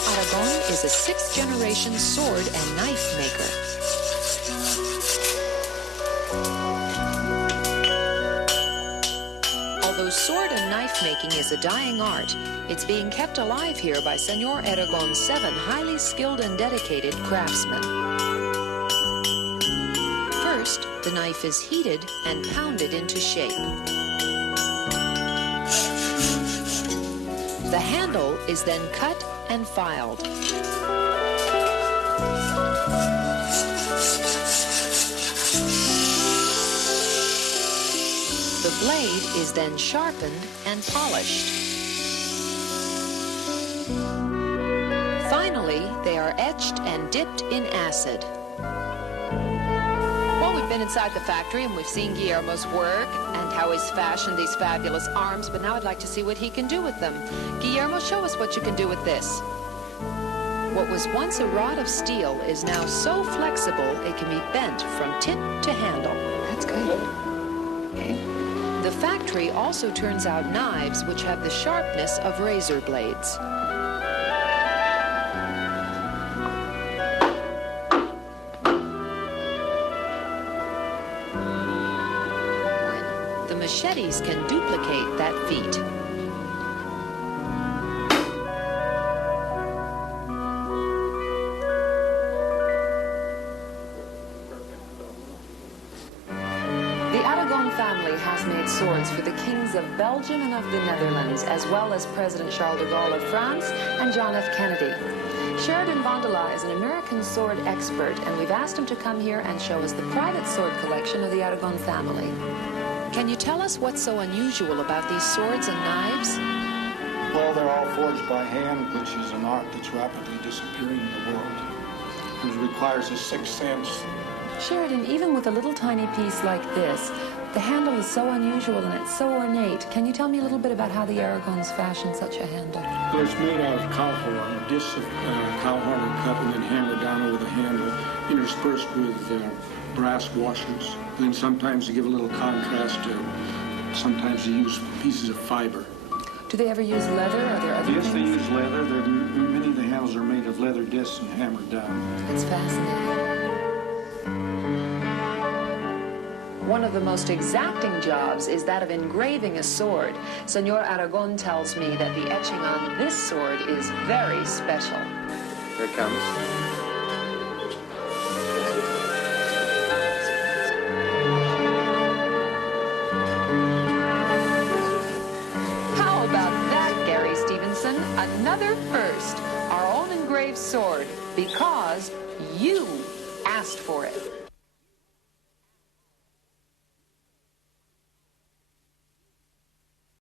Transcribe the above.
Aragon is a sixth-generation sword and knife maker. Although sword and knife making is a dying art, it's being kept alive here by Senor Aragon's 7 highly skilled and dedicated craftsmen. First, the knife is heated and pounded into shape. The handle is then cut and filed. The blade is then sharpened and polished. Finally, they are etched and dipped in acid. Well, we've been inside the factory and we've seen Guillermo's work and how he's fashioned these fabulous arms, but now I'd like to see what he can do with them. Guillermo, show us what you can do with this. What was once a rod of steel is now so flexible it can be bent from tip to handle. That's good. Okay. The factory also turns out knives which have the sharpness of razor blades. The machetes can duplicate that feat. The Aragon family has made swords for the kings of Belgium and of the Netherlands, as well as President Charles de Gaulle of France and John F. Kennedy. Sheridan Vandela is an American sword expert, and we've asked him to come here and show us the private sword collection of the Aragon family. Can you tell us what's so unusual about these swords and knives? Well, they're all forged by hand, which is an art that's rapidly disappearing in the world. It requires a sixth sense. Sheridan, even with a little tiny piece like this, the handle is so unusual and it's so ornate. Can you tell me a little bit about how the Aragons fashioned such a handle? Well, it's made out of cow horn. Discs of cow horn are cut and then hammered down over the handle, interspersed with brass washers. Then sometimes to give a little contrast, sometimes they use pieces of fiber. Do they ever use leather? Are there other Yes, things? they use leather. Many of the handles are made of leather discs and hammered down. That's fascinating. One of the most exacting jobs is that of engraving a sword. Senor Aragon tells me that the etching on this sword is very special. Here it comes. How about that, Gary Stevenson? Another first. Our own engraved sword, because you asked for it.